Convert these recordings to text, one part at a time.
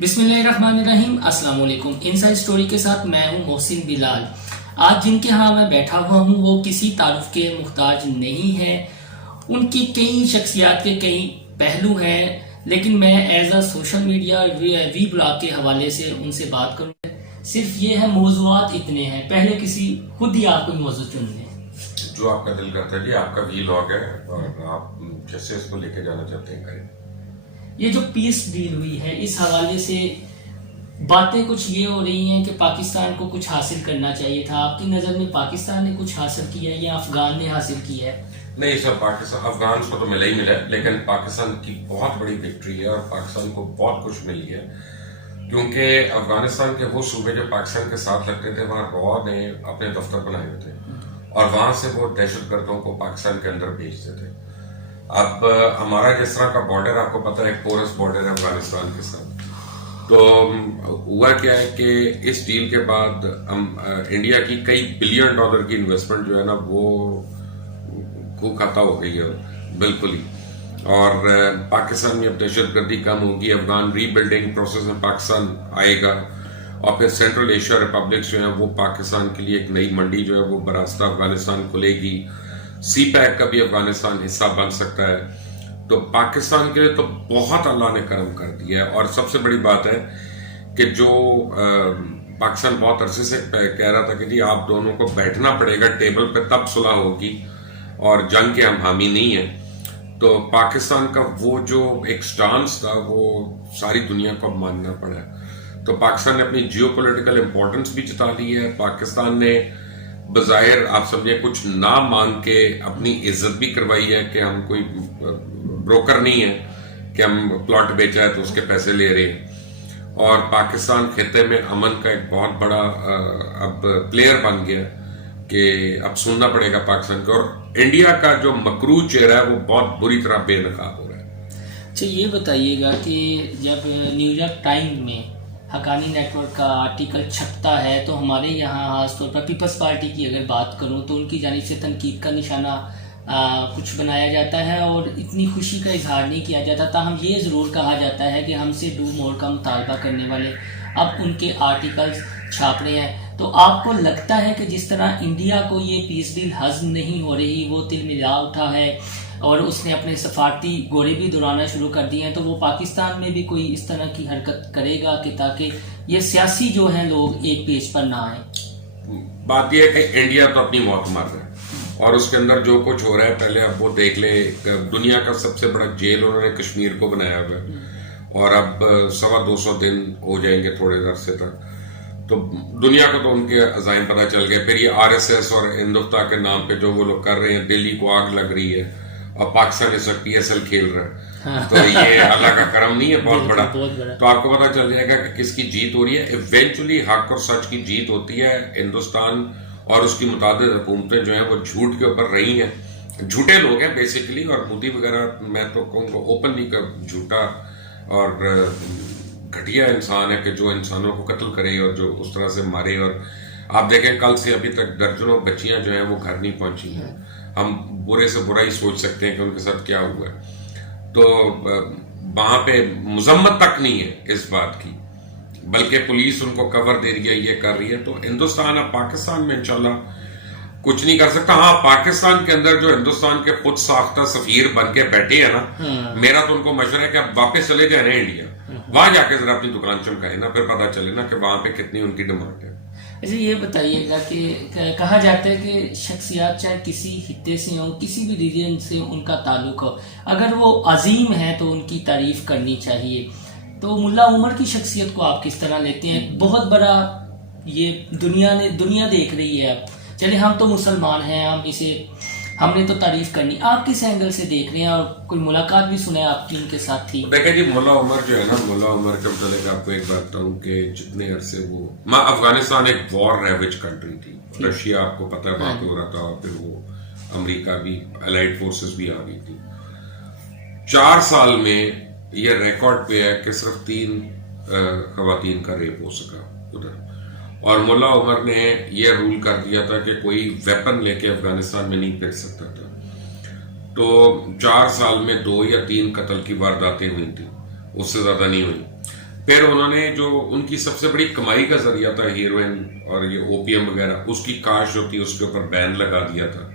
बिस्मिल्लाहिर्रहमानिर्रहीम। अस्सलाम वालेकुम। इनसाइड स्टोरी के साथ मैं हूं मोहसिन बिलाल। आज जिनके यहाँ मैं बैठा हुआ हूं वो किसी तारुफ के मुहताज नहीं है। उनकी कई शख्सियात के कई पहलू हैं, लेकिन मैं as a social media vlog के हवाले से उनसे बात करूँ। सिर्फ ये है, मौजूआत इतने हैं, पहले किसी खुद ही आप कोई मौजू चुन लें जो आपका दिल करता है। जी आपका वी लॉग है और आप कैसे इसको लेके जाना चाहते हैं करें। ये जो पीस डील हुई है, इस हवाले से बातें कुछ ये हो रही हैं कि पाकिस्तान को कुछ हासिल करना चाहिए था। आपकी नज़र में पाकिस्तान ने कुछ हासिल किया है या अफगान ने हासिल किया है? नहीं सर, पाकिस्तान अफगान को तो मिला ही मिला है, लेकिन पाकिस्तान की बहुत बड़ी विक्ट्री है और पाकिस्तान को बहुत कुछ मिली है, क्योंकि अफगानिस्तान के वो सूबे जो पाकिस्तान के साथ लगते थे वहां रॉ ने अपने दफ्तर बनाए हुए थे और वहां से वो दहशतगर्दों को पाकिस्तान के अंदर भेजते थे। अब हमारा जिस तरह का बॉर्डर आपको पता है, एक पोरस बॉर्डर है अफगानिस्तान के साथ। तो हुआ क्या है कि इस डील के बाद हम इंडिया की कई बिलियन डॉलर की इन्वेस्टमेंट जो है ना वो खाता हो गई है बिल्कुल ही। और पाकिस्तान में अब दहशतगर्दी कम होगी, अफगान रीबिल्डिंग प्रोसेस में पाकिस्तान आएगा और फिर सेंट्रल एशिया रिपब्लिक्स जो है वो पाकिस्तान के लिए एक नई मंडी जो है वो बरास्ता अफगानिस्तान खुलेगी। सी पैक का भी अफगानिस्तान हिस्सा बन सकता है। तो पाकिस्तान के लिए तो बहुत अल्लाह ने करम कर दिया है। और सबसे बड़ी बात है कि जो पाकिस्तान बहुत अरसे से कह रहा था कि जी आप दोनों को बैठना पड़ेगा टेबल पे तब सुलह होगी और जंग के हम हामी नहीं है। तो पाकिस्तान का वो जो एक स्टांस था वो सारी दुनिया को मानना पड़ा। तो पाकिस्तान ने अपनी जियोपॉलिटिकल इंपॉर्टेंस भी जता ली है। पाकिस्तान ने बज़ाहिर आप समझे कुछ ना मांग के अपनी इज्जत भी करवाई है कि हम कोई ब्रोकर नहीं है कि हम प्लॉट बेचा है तो उसके पैसे ले रहे हैं। और पाकिस्तान खिते में अमन का एक बहुत बड़ा अब प्लेयर बन गया कि अब सुनना पड़ेगा पाकिस्तान को। और इंडिया का जो मकरू चेहरा है वो बहुत बुरी तरह बेनकाब हो रहा है। अच्छा, ये बताइएगा कि जब न्यूयॉर्क टाइम्स में हकानी नेटवर्क का आर्टिकल छपता है तो हमारे यहाँ खासतौर पर पीपल्स पार्टी की अगर बात करूँ तो उनकी जानिब से तनकीद का निशाना कुछ बनाया जाता है और इतनी खुशी का इजहार नहीं किया जाता। ताहम ये ज़रूर कहा जाता है कि हमसे डू मोर का मुतालबा करने वाले अब उनके आर्टिकल्स छाप रहे हैं। तो आपको लगता है कि जिस तरह इंडिया को ये पीस डील हज़म नहीं हो रही, वो तिल मिला उठा है और उसने अपने सफारती गोरे भी दौड़ाना शुरू कर दिए हैं, तो वो पाकिस्तान में भी कोई इस तरह की हरकत करेगा कि ताकि ये सियासी जो हैं लोग एक पेज पर ना आए? बात यह है कि इंडिया तो अपनी मौत मर रहा है और उसके अंदर जो कुछ हो रहा है पहले आप वो देख ले। दुनिया का सबसे बड़ा जेल उन्होंने कश्मीर को बनाया हुआ है और अब 250 दिन हो जाएंगे थोड़े अरसे तक। तो दुनिया को तो उनके अजाइम पता चल गए। फिर ये आरएसएस और हिंदुस्तान के नाम पे जो वो लोग कर रहे हैं, दिल्ली को आग लग रही है और पाकिस्तान इस वक्त पीएसएल खेल रहा है। हाँ। तो ये अल्लाह का करम नहीं है बहुत बड़ा। तो आपको पता चल जाएगा कि किसकी जीत हो रही है। इवेंचुअली हक और सच की जीत होती है। हिंदुस्तान और उसकी मुताबिक हुकूमतें जो है वो झूठ के ऊपर रही हैं, झूठे लोग हैं बेसिकली। और मोदी वगैरह मैं तो कहूँगा ओपनली का झूठा और घटिया इंसान है कि जो इंसानों को कत्ल करे और जो उस तरह से मारे। और आप देखें कल से अभी तक दर्जनों बच्चियां जो हैं वो घर नहीं पहुंची हैं। हम बुरे से बुरा ही सोच सकते हैं कि उनके साथ क्या हुआ है। तो वहां पे मजम्मत तक नहीं है इस बात की, बल्कि पुलिस उनको कवर दे रही है, ये कर रही है। तो हिंदुस्तान अब पाकिस्तान में इंशाल्लाह कुछ नहीं कर सकता। हाँ, पाकिस्तान के अंदर जो हिंदुस्तान के खुद साख्ता सफीर बन के बैठे हैं ना, मेरा तो उनको मशवरा है कि अब वापस चले जाए ना इंडिया, वहां जाके जरा अपनी दुकान चमकाए ना, फिर पता चले ना कि वहां पे कितनी उनकी डिमांड है। अच्छा, ये बताइएगा कि कहा जाता है कि शख्सियात चाहे किसी हिस्से से हो, किसी भी रीजन से उनका ताल्लुक हो, अगर वो अजीम है तो उनकी तारीफ करनी चाहिए। तो मुल्ला उमर की शख्सियत को आप किस तरह लेते हैं? बहुत बड़ा ये दुनिया देख रही है। अब चलिए, हम तो मुसलमान हैं, हमने तो तारीफ करनी। आप किस एंगल से देख रहे हैं और कोई मुलाकात भी सुने आपकी उनके साथ थी? देखिए जी, मुल्ला उमर जो है ना, मुल्ला उमर के मतलब आपको एक बात बताऊं कि जितने अरसे वो अफगानिस्तान एक वॉर रेविज कंट्री थी। रशिया आपको पता है वहां पे हो रहा था, फिर वो अमेरिका भी, अलाइड फोर्सेस भी आ गई थी। 4 साल में ये रिकॉर्ड पे है कि सिर्फ 3 खवातीन का रेप हो सका उधर। और मुल्ला उमर ने यह रूल कर दिया था कि कोई वेपन लेके अफगानिस्तान में नहीं फिर सकता था। तो 4 साल में 2 या 3 कत्ल की वारदातें हुई थी, उससे ज्यादा नहीं हुई। फिर उन्होंने जो उनकी सबसे बड़ी कमाई का जरिया था हीरोइन और ये ओपीएम वगैरह, उसकी काश जो थी उसके ऊपर बैन लगा दिया था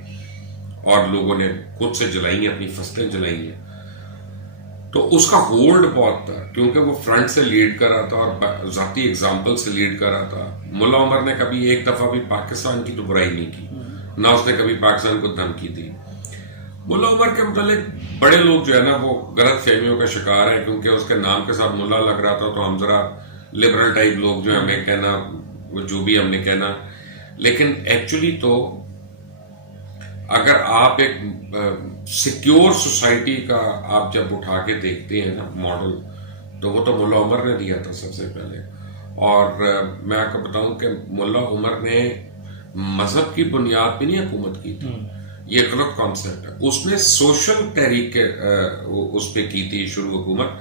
और लोगों ने खुद से जलाई है, अपनी फसलें जलाई हैं। तो उसका होल्ड बहुत था क्योंकि वो फ्रंट से लीड कर रहा था और जाती एग्जाम्पल से लीड कर रहा था। मुल्ला उमर ने कभी एक दफा भी पाकिस्तान की तो बुराई नहीं की, ना उसने कभी पाकिस्तान को धमकी दी। मुल्ला उमर के मतलब बड़े लोग जो है ना वो गलत फहमियों का शिकार है, क्योंकि उसके नाम के साथ मुल्ला लग रहा था तो हम जरा लिबरल टाइप लोग जो हमें कहना, वो जो भी हमने कहना, लेकिन एक्चुअली तो अगर आप एक सिक्योर सोसाइटी का आप जब उठा के देखते हैं ना मॉडल, तो वो तो मुल्ला उमर ने दिया था सबसे पहले। और मैं आपको बताऊं कि मुल्ला उमर ने मजहब की बुनियाद पे नहीं हुकूमत की थी, ये गलत कॉन्सेप्ट है। उसने सोशल तहरीक के उस पे की थी शुरू हुकूमत।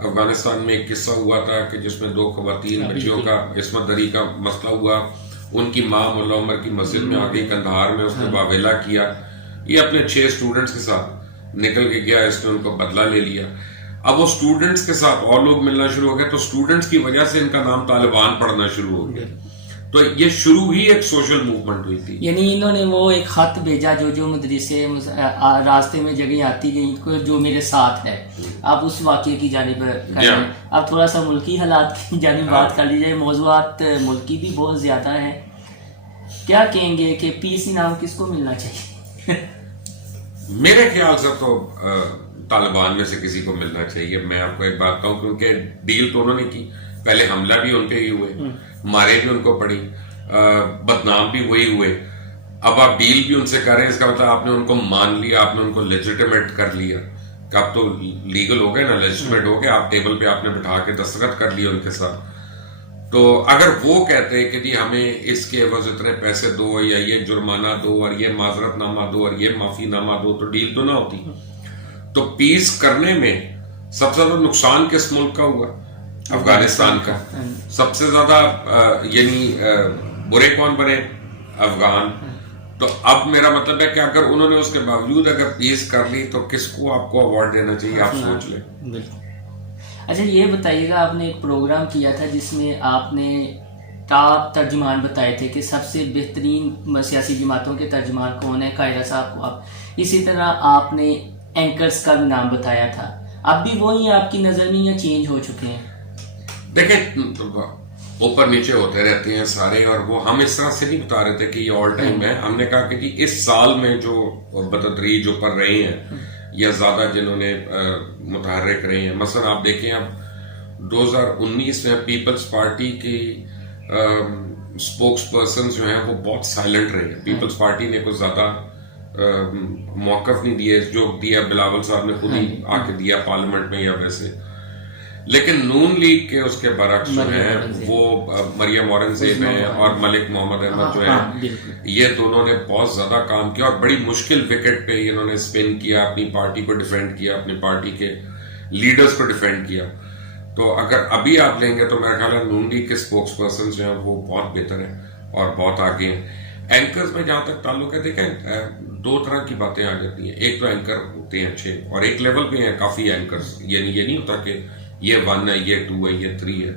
अफगानिस्तान में एक किस्सा हुआ था कि जिसमें 2 खवातीन बच्चियों का इस्मत दरी का मसला हुआ। उनकी माँ मुल्ला उमर की मस्जिद में आ गई कंधार में, उसने वावेला किया, ये अपने 6 स्टूडेंट्स के साथ निकल के गया, इसने उनको बदला ले लिया। अब वो स्टूडेंट्स के साथ और लोग मिलना शुरू हो गए, तो स्टूडेंट्स की वजह से इनका नाम तालिबान पढ़ना शुरू हो गया। तो ये शुरू ही एक सोशल मूवमेंट हुई थी। यानी इन्होंने वो एक खत भेजा जो मदरसे रास्ते में जगह आती गई जो मेरे साथ है। अब उस वाकये की जानिब अब थोड़ा सा मुल्की हालात की जानिब बात कर ली जाए। मौज़ूआत मुल्की भी बहुत ज्यादा है। क्या कहेंगे कि पीस इनाम किसको मिलना चाहिए? मेरे ख्याल से तो तालिबान में से किसी को मिलना चाहिए। मैं आपको एक बात कहूं, क्योंकि डील तो उन्होंने की, पहले हमला भी उनके ही हुए, मारे भी उनको पड़ी, बदनाम भी वही हुए। अब आप डील भी उनसे कर रहे हैं, इसका मतलब आपने उनको मान लिया, आपने उनको लेजिटिमेट कर लिया कि आप तो लीगल हो गए ना, लेजिटिमेट हो गए, आप टेबल पे आपने बिठा के दस्तखत कर लिए उनके साथ। तो अगर वो कहते हैं कि जी हमें इसके एवज इतने पैसे दो, या ये जुर्माना दो, और ये माजरतनामा दो, और ये माफीनामा दो, तो डील तो ना होती। तो पीस करने में सबसे ज्यादा नुकसान किस मुल्क का हुआ? अफगानिस्तान का। सबसे ज्यादा यानी बुरे कौन बने? अफगान। तो अब मेरा मतलब है कि अगर उन्होंने उसके बावजूद अगर पीस कर ली, तो किसको आपको अवार्ड देना चाहिए, आप सोच लें। अच्छा, ये बताइएगा, आपने एक प्रोग्राम किया था जिसमें आपने टॉप तर्जुमान बताए थे कि सबसे बेहतरीन सियासी जमातों के तर्जुमान कौन है, कायरा साहब को आप। इसी तरह आपने एंकर्स का भी नाम बताया था। अब भी वही आपकी नजर में या चेंज हो चुके हैं? देखिए, ऊपर नीचे होते रहते हैं सारे, और वो हम इस तरह से नहीं बता रहे थे कि ये ऑल टाइम है। हमने कहा कि जी इस साल में जो बतदरीज ऊपर रहे हैं या ज्यादा जिन्होंने मुतहर्रिक रहे हैं, मसलन आप देखें अब 2019 में पीपल्स पार्टी की स्पोक्स पर्सन जो हैं वो बहुत साइलेंट रहे हैं। पीपल्स पार्टी ने कुछ ज्यादा मौकफ नहीं दिए, जो दिया बिलावल साहब ने खुद ही आके दिया पार्लियामेंट में या वैसे। लेकिन नून लीग के उसके बरक्स जो है वो मरियम औरंगजेब है और मलिक मोहम्मद अहमद जो है, ये दोनों ने बहुत ज्यादा काम किया और बड़ी मुश्किल विकेट पे इन्होंने स्पिन किया, अपनी पार्टी को डिफेंड किया, अपनी पार्टी के लीडर्स को डिफेंड किया। तो अगर अभी आप लेंगे तो मेरा ख्याल है नून लीग के स्पोक्स पर्सन जो है वो बहुत बेहतर है और बहुत आगे हैं। एंकर्स में जहां तक ताल्लुक है, देखें 2 तरह की बातें आ जाती हैं। एक तो एंकर होते हैं अच्छे और एक लेवल पे हैं काफी एंकर्स, यानी ये नहीं होता कि ये 1 है, ये 2 है, ये 3 है।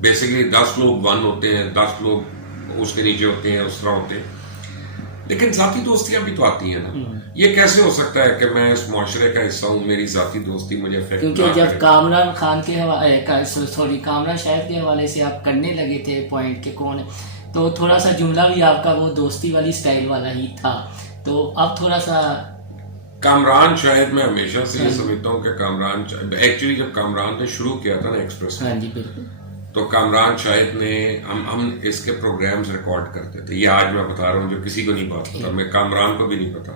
बेसिकली 10 लोग 1 होते हैं, 10 लोग उसके नीचे होते हैं, उस तरह होते हैं। लेकिन जाती दोस्तियां भी तो आती हैं ना। ये कैसे हो सकता है कि मैं इस मुआशरे का हिस्सा हूँ, मेरी जाती दोस्ती मुझे अफेक्ट ना करे? क्योंकि जब कामरान खान के हवाले कामरान शाहिद के हवाले से आप करने लगे थे पॉइंट के कौन है, तो थोड़ा सा जुमला भी आपका वो दोस्ती वाली स्टाइल वाला ही था। तो अब थोड़ा सा कामरान शायद, मैं हमेशा से ये समझता हूँ कि कामरान एक्चुअली जब कामरान ने शुरू किया था ना एक्सप्रेस, हाँ जी बिल्कुल, तो कामरान शाहिद ने हम इसके प्रोग्राम्स रिकॉर्ड करते थे। ये आज मैं बता रहा हूँ जो किसी को नहीं पता, मैं कामरान को भी नहीं पता,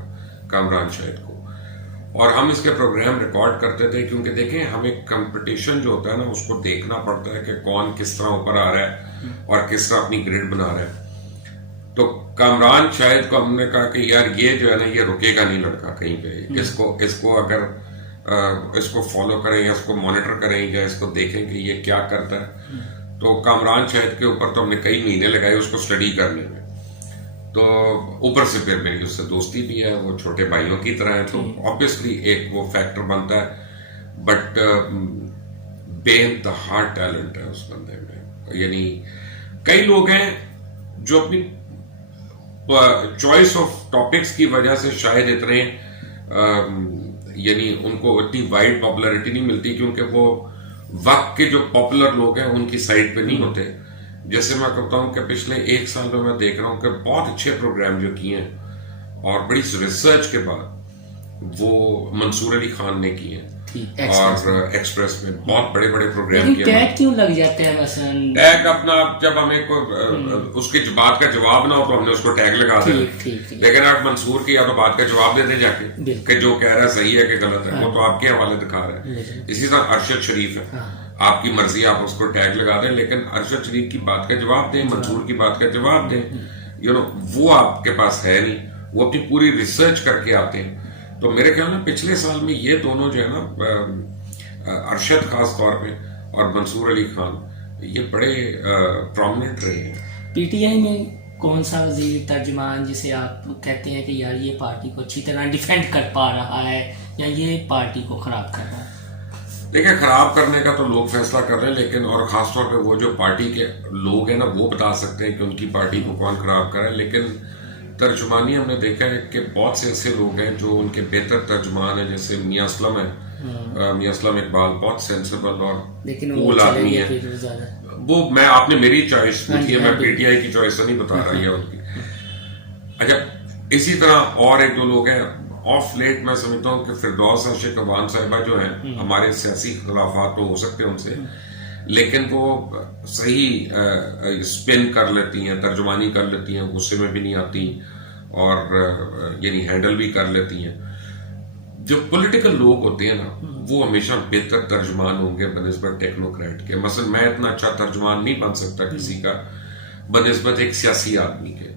कामरान शाहिद को। और हम इसके प्रोग्राम रिकॉर्ड करते थे क्योंकि देखें हमें कंपटीशन जो होता है ना उसको देखना पड़ता है कि कौन किस तरह ऊपर आ रहा है और किस तरह अपनी ग्रिड बना रहा है। तो कामरान शाहिद को हमने कहा कि यार ये जो है ना ये रुकेगा नहीं लड़का कहीं पे, इसको अगर इसको फॉलो करें या इसको मॉनिटर करें या इसको देखें कि ये क्या करता है। तो कामरान शाहिद के ऊपर तो हमने कई महीने लगाए उसको स्टडी करने में। तो ऊपर से फिर मेरी उससे दोस्ती भी है, वो छोटे भाइयों की तरह है, तो ऑब्वियसली एक वो फैक्टर बनता है। बट बेइंतहा टैलेंट है उस बंदे में। यानी कई लोग हैं जो अपनी चॉइस ऑफ टॉपिक्स की वजह से शायद इतने यानी उनको इतनी वाइड पॉपुलैरिटी नहीं मिलती, क्योंकि वो वक्त के जो पॉपुलर लोग हैं उनकी साइड पे नहीं होते। जैसे मैं कहता हूँ कि पिछले 1 साल में मैं देख रहा हूँ कि बहुत अच्छे प्रोग्राम जो किए हैं और बड़ी रिसर्च के बाद वो मंसूर अली खान ने किए हैं और एक्सप्रेस में बहुत बड़े बड़े प्रोग्राम किए। टैग क्यों लग जाते हैं? मसलन टैग अपना जब हमें को उसकी बात का जवाब ना हो तो हमने उसको टैग लगा दिया। लेकिन आप मंसूर की या तो बात का जवाब दे दें जाके कि जो कह रहा है सही है कि गलत है, वो तो आपके हवाले दिखा रहा है। इसी तरह अरशद शरीफ है, आपकी मर्जी, आप उसको टैग लगा दें, लेकिन अरशद शरीफ की बात का जवाब दें, मंसूर की बात का जवाब दें। यू नो वो आपके पास है नहीं, वो अपनी पूरी रिसर्च करके आते हैं। तो मेरे ख्याल में पिछले साल में ये दोनों जो है ना, अरशद खास तौर पे और मंसूर अली खान, ये बड़े प्रोमिनेंट रहे हैं। पीटीआई में कौन सा वजीर तर्जमान जिसे आप कहते हैं कि यार ये पार्टी को अच्छी तरह डिफेंड कर पा रहा है या ये पार्टी को खराब कर रहा है? देखिए, खराब करने का तो लोग फैसला कर रहे हैं, लेकिन और खासतौर पे वो जो पार्टी के लोग हैं ना, वो बता सकते हैं कि उनकी पार्टी को कौन खराब करे। लेकिन तर्जुमानी हमने देखा है कि बहुत से ऐसे लोग हैं जो उनके बेहतर तर्जुमान है, जैसे मियां असलम है, मियां असलम इकबाल बहुत सेंसिबल और कूल आदमी है। वो मैं आपने मेरी चॉइस पूछी है, मैं पीटीआई की चॉइस नहीं बता रहा है उनकी। अच्छा, इसी तरह और एक दो लोग हैं ऑफ लेट, मैं समझता हूँ कि फिरदौस आशिक अवान साहिबा जो हैं, हमारे सियासी खिलाफात तो हो सकते हैं उनसे, लेकिन वो सही स्पिन कर लेती हैं, तर्जुमानी कर लेती हैं, गुस्से में भी नहीं आती और यानी हैंडल भी कर लेती हैं। जो पॉलिटिकल लोग होते हैं ना, वो हमेशा बेहतर तर्जुमान होंगे बनिस्बत टेक्नोक्रेट के। मसलन मैं इतना अच्छा तर्जुमान नहीं बन सकता किसी का बनिस्बत एक सियासी आदमी के,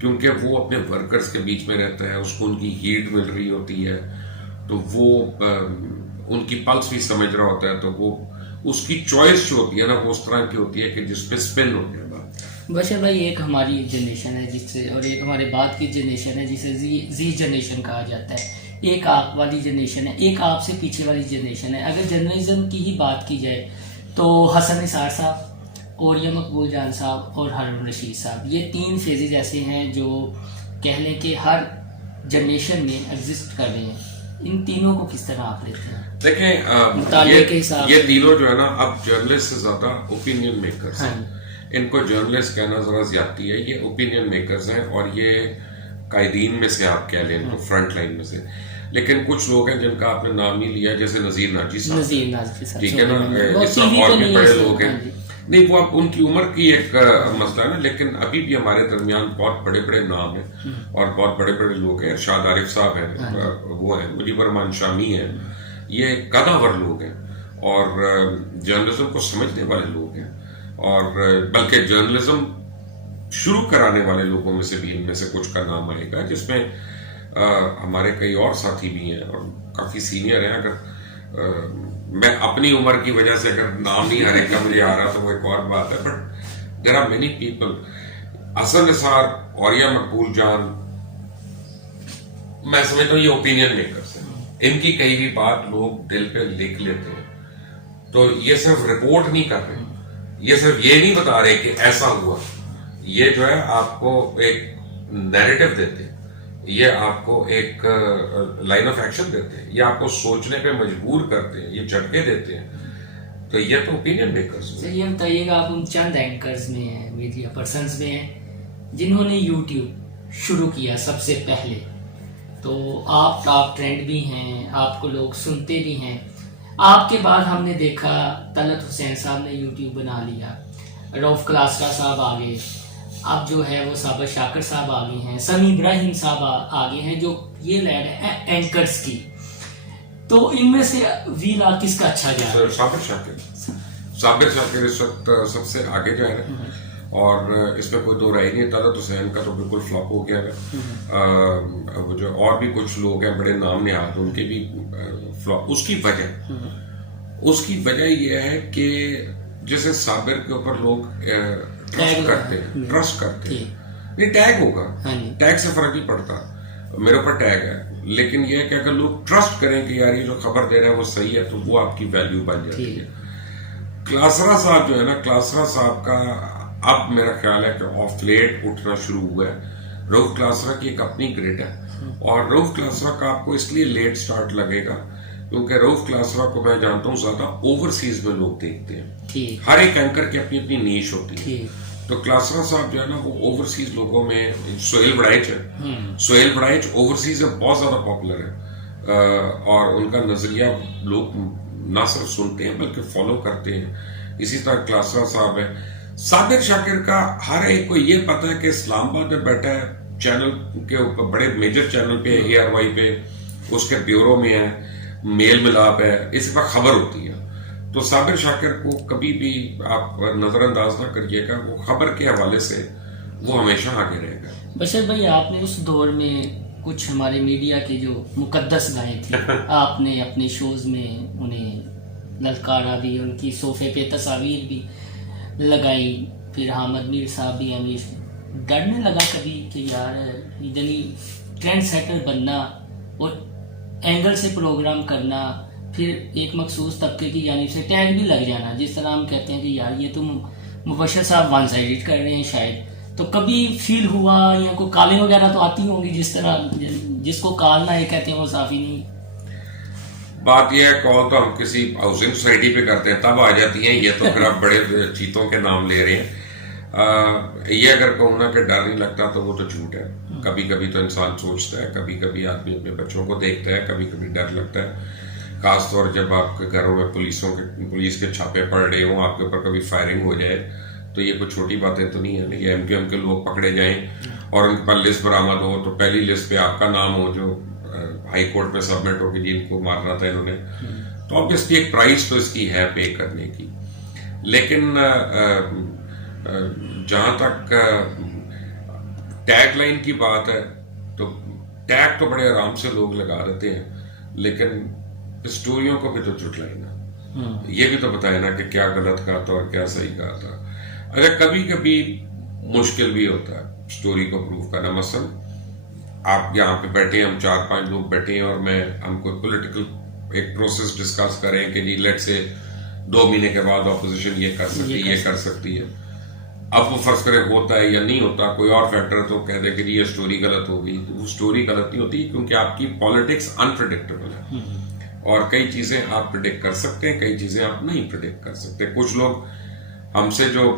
क्योंकि वो अपने वर्कर्स के बीच में रहता है, उसको उनकी हीट मिल रही होती है, तो वो उनकी पल्स भी समझ रहा होता है, तो वो उसकी चॉइस जो होती है ना, वो उस तरह की होती है कि जिसपे स्पिन हो गया। बशर भाई, एक हमारी जनरेशन है जिससे, और एक हमारे बाद की जनरेशन है जिसे जी जनरेशन कहा जाता है। एक आप वाली जनरेशन है, एक आपसे पीछे वाली जनरेशन है। अगर जर्नलिज्म की ही बात की जाए तो हसन निसार साहब और या मकबूल जान साहब और हारून रशीद साहब, ये 3 फेजेज ऐसे हैं जो कह लें कि हर जनरेशन में एग्जिस्ट कर रहे हैं। इन तीनों को किस तरह आप लेते हैं? देखें, ये तीनों जो है ना, अब जर्नलिस्ट से ज्यादा ओपिनियन मेकर्स हैं। इनको जर्नलिस्ट कहना जरा ज्यादती है, ये ओपिनियन मेकर्स हैं और ये कायदीन में से आप कह लें इनको, फ्रंट लाइन में से। लेकिन कुछ लोग हैं जिनका आपने नाम ही लिया, जैसे नजीर नाजी साहब, ठीक है ना, और भी बड़े लोग हैं। नहीं, वो अब उनकी उम्र की एक मसला है ना, लेकिन अभी भी हमारे दरमियान बहुत बड़े बड़े नाम हैं और बहुत बड़े बड़े लोग हैं। इरशाद आरिफ साहब हैं, वो हैं, मुजीबर रहमान शामी हैं, ये कदावर लोग हैं और जर्नलिज्म को समझने वाले लोग हैं, और बल्कि जर्नलिज्म शुरू कराने वाले लोगों में से भी इनमें से कुछ का नाम आएगा, जिसमें हमारे कई और साथी भी हैं और काफी सीनियर हैं। अगर मैं अपनी उम्र की वजह से अगर नाम नहीं हर एक का मुझे आ रहा तो वो एक और बात है, but there are many people. Hasan Nisar और या मकबूल जान, मैं समझता हूँ ये ओपिनियन मेकर्स हैं, इनकी कही भी बात लोग दिल पे लिख लेते हैं। तो ये सिर्फ रिपोर्ट नहीं कर रहे, ये सिर्फ ये नहीं बता रहे कि ऐसा हुआ, ये जो है आपको एक नैरेटिव देते हैं, ये आपको एक लाइन ऑफ एक्शन देते हैं, ये आपको सोचने पे मजबूर करते हैं, ये झटके देते हैं। तो ये तो ओपिनियन मेकर्स हैं। ये बताइएगा, आप उन चंद एंकर्स में हैं, मीडिया पर्सन्स में हैं जिन्होंने यूट्यूब शुरू किया सबसे पहले, तो आप टॉप ट्रेंड भी हैं, आपको लोग सुनते भी हैं। आपके बाद हमने देखा तलत हुसैन साहब ने यूट्यूब बना लिया, रऊफ क्लासरा साहब आ गए, अब जो है वो साबिर शाकिर साहब आ गए हैं, समी इब्राहिम साहब आ गए हैं, जो ये लैड है एंकर्स की। तो इनमें से वीला किसका अच्छा जा रहा है? साबिर शाकिर इस वक्त सबसे आगे जा रहे हैं और इसमें कोई दो राय नहीं है। तलत हुसैन का तो बिल्कुल फ्लॉप हो गया है। वो जो और भी कुछ लोग हैं बड़े नाम नहाद, उनके भी फ्लॉप। उसकी वजह यह है कि जैसे साबिर के ऊपर लोग ट्रस्ट करते हैं, नहीं टैग होगा, टैग से फर्क नहीं पड़ता, मेरे ऊपर टैग है, लेकिन यह कि अगर लोग ट्रस्ट करें कि यार ये जो खबर दे रहा है वो सही है, तो वो आपकी वैल्यू बन जाती है। क्लासरा साहब जो है ना, क्लासरा साहब का अब मेरा ख्याल है कि ऑफ लेट उठना शुरू हुआ है। रऊफ क्लासरा की एक अपनी क्रेडिट है, और रऊफ क्लासरा का आपको इसलिए लेट स्टार्ट लगेगा क्योंकि रऊफ क्लासरा को मैं जानता हूँ ज्यादा ओवरसीज में लोग देखते हैं। हर एक एंकर की अपनी अपनी नीश होती है। तो क्लासरा साहब जो है ना वो ओवरसीज लोगों में, सोहेल बड़ाइच है, सोहेल बड़ाइच ओवरसीज में बहुत ज्यादा पॉपुलर है, और उनका नजरिया लोग ना सिर्फ सुनते हैं बल्कि फॉलो करते हैं। इसी तरह क्लासरा साहब है। साबिर शाकिर का हर एक को ये पता है कि इस्लामाबाद में बैठा है, चैनल के ऊपर बड़े मेजर चैनल पे, ARY पे, उसके ब्यूरो में है, मेल मिलाप है, इस पर खबर होती है। तो साबिर शाकिर को कभी भी आप नजरअंदाज ना करिएगा, वो खबर के हवाले से वो हमेशा आगे रहेगा। बशर भाई, आपने उस दौर में कुछ हमारे मीडिया के जो मुकद्दस गायें थी आपने अपने शोज में उन्हें ललकारा भी, उनकी सोफे पे तस्वीर भी लगाई, फिर हामिद मीर साहब भी हमेशा डरने लगा कभी कि यार यानी ट्रेंड सेटर बनना और एंगल से प्रोग्राम करना, फिर एक मखसूस तबके की जानिब से टैग भी लग जाना, जिस तरह हम कहते हैं कि यार ये तो मुबशर साहब वन साइडेड कर रहे हैं शायद। तो कभी फील हुआ, या कोई कॉलिंग वगैरह तो आती होंगी, जिस तरह जिसको कॉल ना ये कहते हैं वो साफी नहीं। बात यह है, कॉल तो हम किसी हाउसिंग सोसाइटी पे करते हैं तब आ जाती हैं, ये तो फिर आप बड़े चीतों के नाम ले रहे हैं। ये अगर कहूँ ना कि डर नहीं लगता तो वो तो झूठ है। कभी कभी तो इंसान सोचता है, कभी कभी आदमी अपने बच्चों को देखता है, कभी कभी डर लगता है। खासतौर जब आपके घरों में पुलिस के छापे पड़ रहे हों, आपके ऊपर कभी फायरिंग हो जाए, तो ये कोई छोटी बातें तो नहीं है ना। ये MQM के लोग पकड़े जाएं और उनके पास लिस्ट बरामद हो, तो पहली लिस्ट पे आपका नाम हो जो हाई कोर्ट में सबमिट हो कि जिनको मारना था इन्होंने, तो ऑब्वियसली एक प्राइस तो इसकी है पे करने की। लेकिन जहां तक टैग लाइन की बात है, तो टैग तो बड़े आराम से लोग लगा देते हैं, लेकिन स्टोरियों को भी तो जुटलाइना, ये भी तो बताए ना कि क्या गलत कहा था और क्या सही कहा था। अच्छा, कभी कभी मुश्किल भी होता है स्टोरी को प्रूव करना। मसलन आप यहाँ पे बैठे हैं, हम 4-5 लोग बैठे हैं, और हम कोई पॉलिटिकल एक प्रोसेस डिस्कस करें कि जी लेट से 2 महीने के बाद ऑपोजिशन ये कर सकती है, ये कर सकती है। अब वो फर्ज करें होता है या नहीं होता, कोई और फैक्टर तो कह दे कि जी ये स्टोरी गलत हो गई। वो स्टोरी गलत नहीं होती, क्योंकि आपकी पॉलिटिक्स अनप्रिडिक्टेबल है, और कई चीजें आप प्रिडिक्ट कर सकते हैं, कई चीजें आप नहीं प्रिडिक्ट कर सकते। कुछ लोग हमसे जो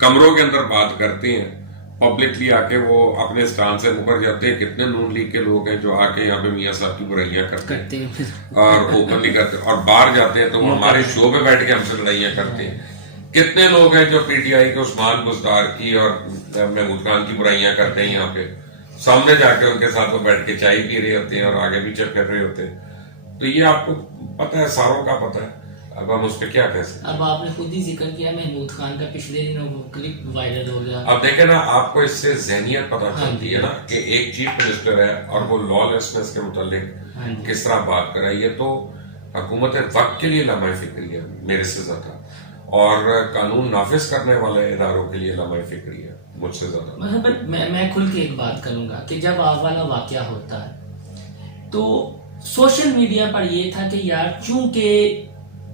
कमरों के अंदर बात करते हैं, पब्लिकली आके वो अपने स्थान से मुकर जाते हैं। कितने नून लीग के लोग हैं जो आके यहाँ पे मियाँ साहब की बुराइयां करते हैं और ओपनली करते हैं, और बाहर जाते हैं तो वो हमारे शो पे बैठ के हमसे लड़ाइयां करते हैं। कितने लोग हैं जो PTI के उस्मान बुजदार की और महमूद खान की बुराइयां करते हैं, यहाँ पे सामने जाके उनके साथ वो बैठ के चाय पी रहे होते हैं और आगे पीछे कर रहे होते हैं। तो ये आपको पता है, सारों का पता है, अब हम उस पर क्या कह सकते हैं। अब आपने खुद ही जिक्र किया महमूद खान का, पिछले दिनों वो क्लिप वायरल हो गया। अब देखे ना, आपको इससे ज़हनियत पता चलती है ना कि एक चीफ मिनिस्टर है और वो लॉलेसनेस के मुतालिक किस तरह बात कर रहा है। ये तो हुकूमत वक्त के लिए लम्हा फिक्री है मेरे से ज्यादा, और कानून नाफिज करने वाले इदारों के लिए लम्हा फिक्री है मुझसे ज्यादा। मैं खुल के एक बात करूंगा कि जब आप वाला वाकया होता है तो सोशल मीडिया पर ये था कि यार चूंकि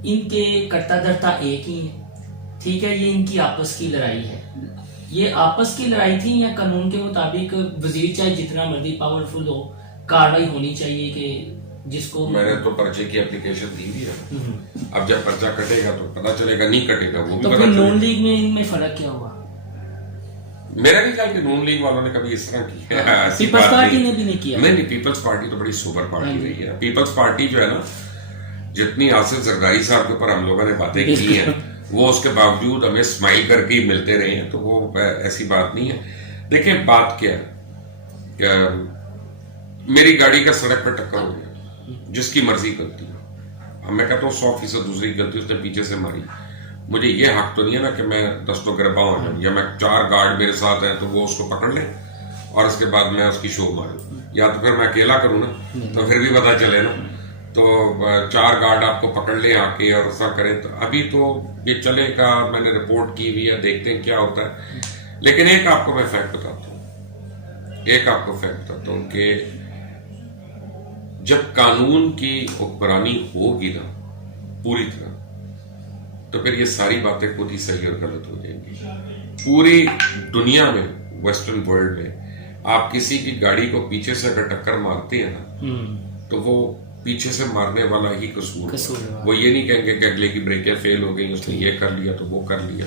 इनके कर्ता धर्ता एक ही है, ठीक है, ये इनकी आपस की लड़ाई है। ये आपस की लड़ाई थी या कानून के मुताबिक वजीर चाहे जितना मर्जी पावरफुल हो, कार्रवाई होनी चाहिए कि जिसको। मैंने तो पर्चे की एप्लीकेशन दी भी है। अब जब पर्चा कटेगा तो पता चलेगा, नहीं कटेगा वो भी तो फिर नून लीग में इनमें फर्क क्या हुआ? मेरा नहीं ख्याल कि नून लीग वालों ने कभी इस तरह की है। पीपल्स पार्टी ने भी नहीं किया। नहीं, पीपल्स पार्टी तो बड़ी सोबर पार्टी रही है। पीपल्स पार्टी जो है ना, जितनी आसिफ जरदारी साहब के ऊपर हम लोगों ने बातें की हैं, वो उसके बावजूद हमें स्माइल करके ही मिलते रहे हैं, तो वो ऐसी बात नहीं है। देखिए बात क्या है, मेरी गाड़ी का सड़क पर टक्कर हो गया, जिसकी मर्जी गलती हो, अब मैं कहता हूँ 100% दूसरी गलती उसने पीछे से मारी, मुझे ये हक तो नहीं है ना कि मैं दस्तों गिरफ्तार हो जाऊं, या मैं 4 गार्ड मेरे साथ हैं तो वो उसको पकड़ ले और उसके बाद मैं उसकी शो मारूं, या तो फिर मैं अकेला करूं ना, तो फिर भी पता चले ना। तो 4 गार्ड आपको पकड़ ले आके और ऐसा करें, तो अभी तो ये चलेगा, मैंने रिपोर्ट की हुई है, देखते हैं क्या होता है। लेकिन एक आपको मैं फैक्ट बताता हूं, कि जब कानून की हुक्मरानी होगी ना पूरी तरह, तो फिर ये सारी बातें खुद ही सही और गलत हो जाएंगी। पूरी दुनिया में, वेस्टर्न वर्ल्ड में, आप किसी की गाड़ी को पीछे से अगर टक्कर मारते हैं ना, तो वो पीछे से मारने वाला ही कसूर है। वो ये नहीं कहेंगे कि अगले की ब्रेकें फेल हो गई, उसने ये कर लिया तो वो कर लिया।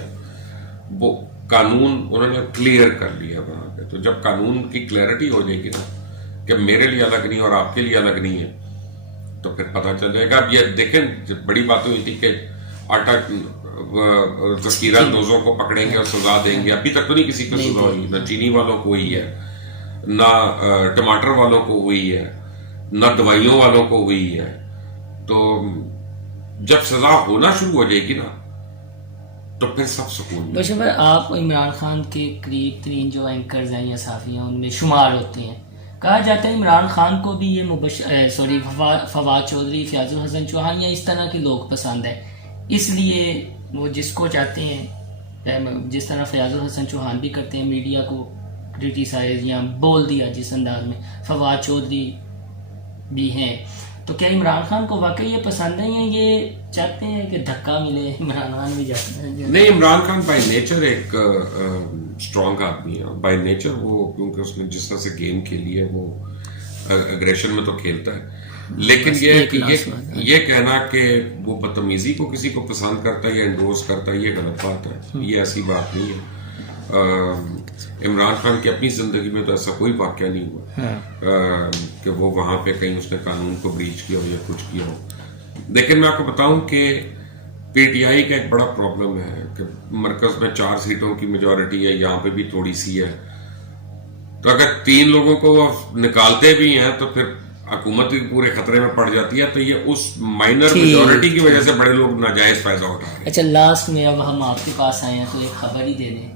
वो कानून उन्होंने क्लियर कर लिया वहां पे। तो जब कानून की क्लैरिटी हो जाएगी ना कि मेरे लिए अलग नहीं और आपके लिए अलग नहीं है, तो फिर पता चल जाएगा। अब ये देखें, बड़ी बात हुई थी कि आटा तस्कीरा दोजों को पकड़ेंगे और सजा देंगे। अभी तक तो नहीं किसी को सजा हुई, ना चीनी वालों को हुई है, ना टमाटर वालों को हुई है, ना दवाइयों वालों को हुई है। तो जब सजा होना शुरू हो जाएगी ना, तो फिर सब सुकून। बशर भाई, आप इमरान खान के करीब तरीन जो एंकर्स हैं या साफी हैं उनमें शुमार होते हैं। कहा जाता है इमरान खान को भी ये फवाद चौधरी, फयाजुल हसन चौहान या इस तरह के लोग पसंद है, इसलिए वो जिसको चाहते हैं, जिस तरह फयाजुल हसन चौहान भी करते हैं, मीडिया को क्रिटिसाइज या बोल दिया जिस अंदाज में, फवाद चौधरी भी हैं। तो क्या इमरान खान को वाकई ये पसंद है या ये चाहते हैं कि धक्का मिले, इमरान खान भी जाते हैं? नहीं, इमरान खान बाय नेचर एक स्ट्रॉन्ग आदमी है। बाय नेचर वो, क्योंकि उसने जिस तरह से गेम खेली है, वो अग्रेशन में तो खेलता है। लेकिन ये कहना कि वो बदतमीजी को किसी को पसंद करता है या इंडोर्स करता है, ये गलत बात है। ये ऐसी बात नहीं है। इमरान खान की अपनी जिंदगी में तो ऐसा कोई वाकया नहीं हुआ कि वो वहां पे कहीं उसने कानून को ब्रीच किया हो या कुछ किया हो। लेकिन मैं आपको बताऊं कि पीटीआई का एक बड़ा प्रॉब्लम है कि मरकज में 4 सीटों की मेजॉरिटी है, यहाँ पे भी थोड़ी सी है। तो अगर 3 लोगों को निकालते भी हैं तो फिर हुकूमत भी पूरे खतरे में पड़ जाती है। तो ये उस माइनर मेजॉरिटी की वजह से बड़े लोग नाजायज फायदा उठा रहे हैं। अच्छा, लास्ट में अब हम आपके पास आए हैं तो एक खबर ही दे दें।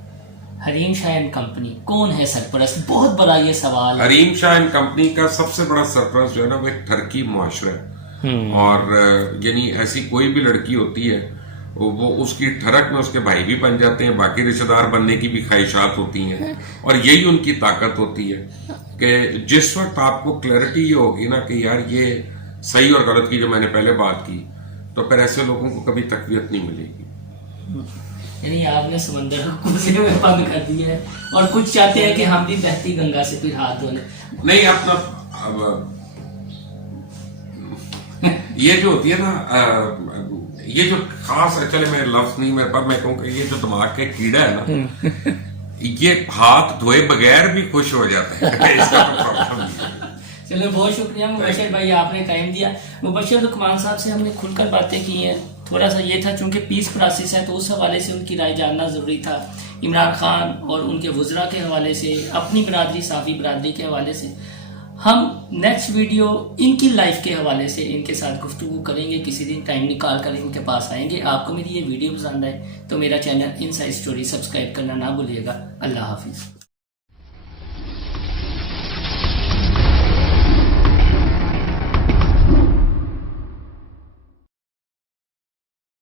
हरीम शाह एंड कंपनी कौन है सरपरस्त? बहुत बड़ा ये सवाल। हरीम शाह एंड कंपनी का सबसे बड़ा सरपरस्त जो है ना, वो एक टर्की मुआशरा है। और यानी ऐसी कोई भी लड़की होती है, वो उसकी ठरक में उसके भाई भी बन जाते हैं, बाकी रिश्तेदार बनने की भी ख्वाहिशात होती हैं। और यही उनकी ताकत होती है कि जिस वक्त आपको क्लैरिटी ये होगी ना कि यार ये सही और गलत की जो मैंने पहले बात की, तो फिर ऐसे लोगों को कभी तकवीत नहीं मिलेगी। यानी आपने समंदर को कुर्सी में बंद कर दिया है और कुछ चाहते हैं कि हम भी बहती गंगा से फिर हाथ धोने। नहीं, अपना ये जो होती है ना, ये जो खास, चले मेरे लफ्ज नहीं मेरे पास, मैं कहूँ कि ये जो दिमाग का कीड़ा है ना, ये हाथ धोए बगैर भी खुश हो जाता है। इसका तो प्रॉब्लम नहीं है। चलो, बहुत शुक्रिया मुबशर भाई, आपने टाइम दिया। मुबशर रुकमान साहब से हमने खुलकर बातें की हैं। थोड़ा सा ये था, चूंकि पीस प्रोसेस है तो उस हवाले से उनकी राय जानना ज़रूरी था। इमरान खान और उनके वज़रा के हवाले से, अपनी बरादरी, साफ़ी बरादरी के हवाले से, हम नेक्स्ट वीडियो इनकी लाइफ के हवाले से इनके साथ गुफ्तगू करेंगे। किसी दिन टाइम निकाल कर इनके पास आएंगे। आपको मेरी ये वीडियो पसंद आए तो मेरा चैनल इनसाइड स्टोरी सब्सक्राइब करना ना भूलिएगा। अल्लाह हाफिज़।